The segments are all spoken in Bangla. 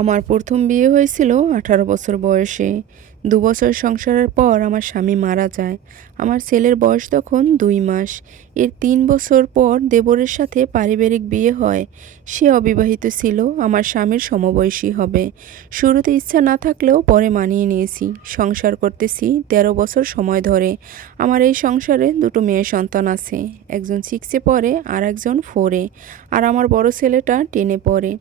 আমার প্রথম বিয়ে হয়েছিল 18 বছর বয়সে। 2 বছর সংসারের পর আমার স্বামী মারা যায়। আমার ছেলের বয়স তখন 2 মাস। এর 3 বছর পর দেবরের সাথে পারিবারিক বিয়ে হয়। সে অবিবাহিত ছিল, আমার স্বামীর সমবয়সী হবে। শুরুতে ইচ্ছা না থাকলেও পরে মানিয়ে নিয়েছি। সংসার করতেছি 13 বছর সময় ধরে। আমার এই সংসারে 2টো মেয়ে সন্তান আছে। একজন 6 এ পড়ে আর একজন 4 এ। আর আমার বড় ছেলেটা 10 এ পড়ে।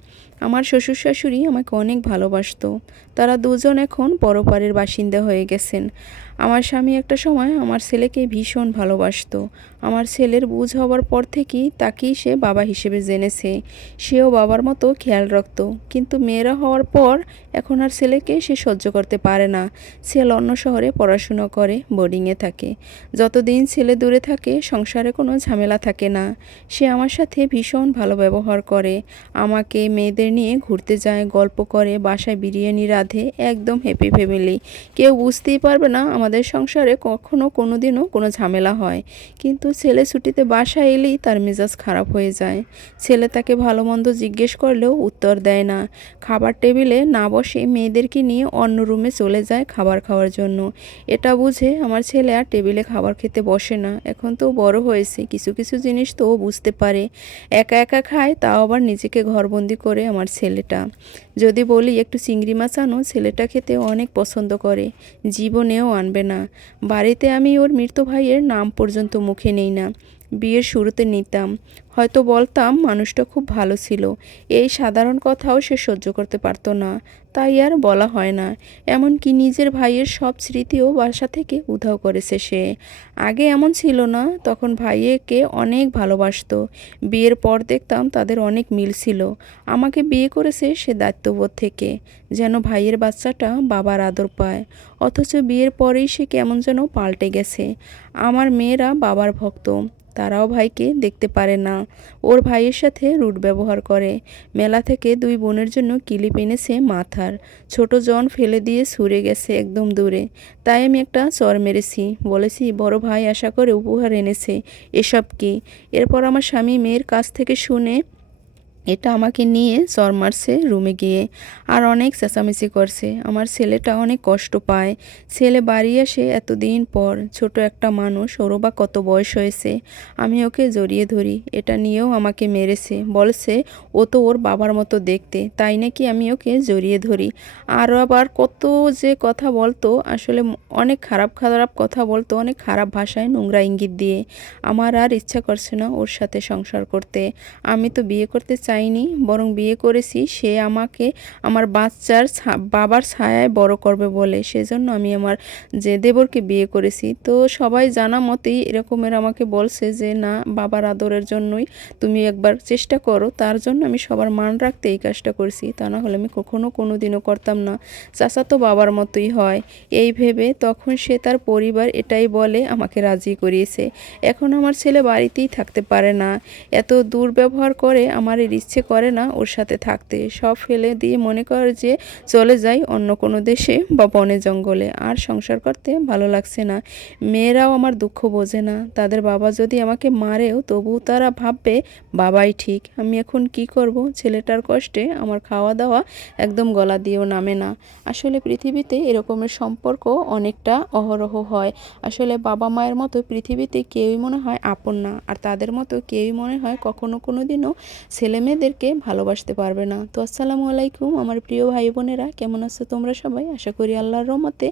আমার শ্বশুর-শাশুড়ি আমাকে অনেক ভালোবাসতো। তারা দুজন এখন পরপারের বাসিন্দা হয়ে গেছেন। আমার স্বামী একটা সময় আমার ছেলেকে ভীষণ ভালোবাসতো। আমার ছেলের বুঝ হবার পর থেকেই তাকেই সে বাবা হিসেবে জেনেছে। সেও বাবার মতো খেয়াল রাখতো। কিন্তু মেয়েরা হওয়ার পর এখন আর ছেলেকে সে সহ্য করতে পারে না। ছেলে অন্য শহরে পড়াশোনা করে, বোর্ডিংয়ে থাকে। যতদিন ছেলে দূরে থাকে সংসারে কোনো ঝামেলা থাকে না। সে আমার সাথে ভীষণ ভালো ব্যবহার করে। আমাকে মেয়েদের নিয়ে ঘুরতে যায়, গল্প করে, বাসায় বিরিয়ানি রাঁধে। একদম হ্যাপি ফ্যামিলি। কেউ বুঝতেই পারবে না আমাদের সংসারে কখনো কোনোদিনও কোনো ঝামেলা হয়। কিন্তু ছেলে ছুটিতে বাসায় এলেই তার মেজাজ খারাপ হয়ে যায়। ছেলে তাকে ভালো মন্দ জিজ্ঞেস করলেও উত্তর দেয় না। খাবার টেবিলে না বসে মেয়েদেরকে নিয়ে অন্য রুমে চলে যায় খাবার খাওয়ার জন্য। এটা বুঝে আমার ছেলে আর টেবিলে খাবার খেতে বসে না। এখন তো বড় হয়েছে, কিছু কিছু জিনিস তো ও বুঝতে পারে। একা একা খায়, তাও আবার নিজেকে ঘরবন্দি করে আমার ছেলেটা। যদি বলি একটু চিংড়ি মাছ আনো, ছেলেটা খেতে অনেক পছন্দ করে। জীবনেও আনবে না। বাড়িতে আমি ওর মৃত ভাইয়ের নাম পর্যন্ত মুখে নেই না। বিয়ের শুরুতে নিতাম, হয়তো বলতাম মানুষটা খুব ভালো ছিল। এই সাধারণ কথাও সে সহ্য করতে পারতো না, তাই আর বলা হয় না। এমনকি নিজের ভাইয়ের সব স্মৃতিও বাসা থেকে উধাও করেছে সে। আগে এমন ছিল না, তখন ভাইয়েকে অনেক ভালোবাসতো। বিয়ের পর দেখতাম তাদের অনেক মিল ছিল। আমাকে বিয়ে করেছে সে দায়িত্ববোধ থেকে, যেন ভাইয়ের বাচ্চাটা বাবার আদর পায়। অথচ বিয়ের পরেই সে কেমন যেন পাল্টে গেছে। আমার মেয়েরা বাবার ভক্ত, তারাও ভাইকে দেখতে পারে না। ওর ভাইয়ের সাথে রুড ব্যবহার করে। মেলা থেকে 2 বোনের জন্য কিলিপ এনেছে মাথার। ছোট জন ফেলে দিয়ে ছুঁড়ে গেছে একদম দূরে। তাই আমি একটা চর মেরেছি, বলেছি বড় ভাই আশা করে উপহার এনেছে, এসব কি? এরপর আমার স্বামী মেয়ের কাছ থেকে শুনে এটা আমাকে নিয়ে চর মারছে রুমে গিয়ে। আর অনেক চেঁচামেচি করছে। আমার ছেলেটা অনেক কষ্ট পায়। ছেলে বাড়ি আসে এতদিন পর, ছোট একটা মানুষ, ওরও বা কত বয়স হয়েছে। আমি ওকে জড়িয়ে ধরি, এটা নিয়েও আমাকে মেরেছে। বলছে ও তো ওর বাবার মতো দেখতে, তাই নাকি আমি ওকে জড়িয়ে ধরি। আরও আবার কত যে কথা বলতো, আসলে অনেক খারাপ খারাপ কথা বলতো, অনেক খারাপ ভাষায়, নোংরা ইঙ্গিত দিয়ে। আমার আর ইচ্ছা করছে না ওর সাথে সংসার করতে। আমি তো বিয়ে করতে চাইনি, বরং বিয়ে করেছি সে আমাকে আমার বাচ্চার বাবার ছায়ায় বড় করবে বলে। সেজন্য আমি আমার যে দেবরকে বিয়ে করেছি। তো সবাই জানা মতেই এরকমের আমাকে বলছে যে না, বাবার আদরের জন্যই তুমি একবার চেষ্টা করো। তার জন্য আমি সবার মান রাখতে এই কাজটা করছি, তা না হলে আমি কখনো কোনো দিনও করতাম না। চাচা তো বাবার মতোই হয়, এই ভেবে তখন সে তার পরিবার এটাই বলে আমাকে রাজি করিয়েছে। এখন আমার ছেলে বাড়িতেই থাকতে পারে না। এত দুর্ব্যবহার করে, আমার এর ইচ্ছে করে না ওর সাথে থাকতে। সব ফেলে দিয়ে মনে করে যে চলে যাই অন্য কোনো দেশে বা বনে জঙ্গলে। আর সংসার করতে ভালো লাগছে না। মেয়েরাও আমার দুঃখ বোঝে না। তাদের বাবা যদি আমাকে মারেও তবু তারা ভাববে বাবাই ঠিক। আমি এখন কি করব? ছেলেটার কষ্টে আমার খাওয়া দাওয়া একদম গলা দিয়েও নামে না। আসলে পৃথিবীতে এরকমের সম্পর্ক অনেকটা অহরহ হয়। আসলে বাবা মায়ের মতো পৃথিবীতে কেউই মনে হয় আপন না, আর তাদের মতো কেউই মনে হয় কখনো কোনো দিনও ছেলে মেয়েদেরকে ভালোবাসতে পারবে না। তো আসসালামু আলাইকুম আমার প্রিয় ভাই বোনেরা, কেমন আছো তোমরা সবাই? আশা করি আল্লাহর রহমতে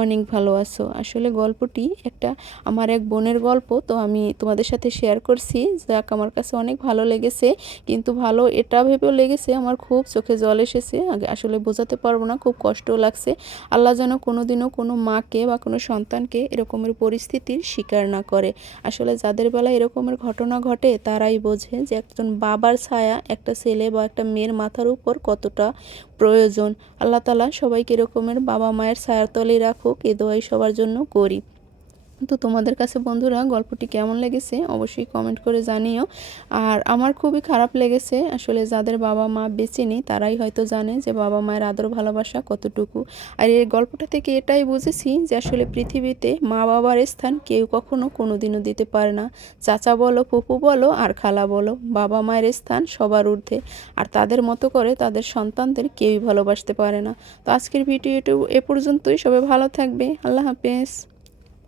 অনেক ভালো আছো। আসলে গল্পটি একটা আমার এক বোনের গল্প, তো আমি তোমাদের সাথে শেয়ার করছি। যাক, আমার কাছে অনেক ভালো লেগেছে। কিন্তু ভালো এটা ভেবেও লেগেছে, আমার খুব চোখে জল এসেছে। আসলে বোঝাতে পারবো না, খুব কষ্টও লাগছে। আল্লাহ যেন কোনোদিনও কোনো মাকে বা কোনো সন্তানকে এরকমের পরিস্থিতির শিকার না করে। আসলে যাদের বেলায় এরকমের ঘটনা ঘটে তারাই বোঝে যে একজন বাবার ছায়া একটা ছেলে বা একটা মেয়ের মাথার উপর কতটা প্রয়োজন। আল্লাহ তাআলা সবাইকে এরকমের বাবা মায়ের ছায়ার তলেই রাখুক, এই দোয়াই সবার জন্য করি। তো তোমাদের কাছে বন্ধুরা গল্পটি কেমন লেগেছে অবশ্যই কমেন্ট করে জানিও। আর আমার খুবই খারাপ লেগেছে, আসলে যাদের বাবা মা বেঁচে নেই তারাই হয়তো জানে যে বাবা মায়ের আদর ভালোবাসা কতটুকু। আর এই গল্পটা থেকে এটাই বুঝেছি যে আসলে পৃথিবীতে মা বাবার স্থান কেউ কখনো কোনোদিনও দিতে পারে না। চাচা বলো, ফুপু বলো আর খালা বলো, বাবা মায়ের স্থান সবার ঊর্ধ্বে। আর তাদের মতো করে তাদের সন্তানদের কেউই ভালোবাসতে পারে না। তো আজকের ভিডিওটা এ পর্যন্তই। সবাই ভালো থাকবে। আল্লাহ হাফেজ।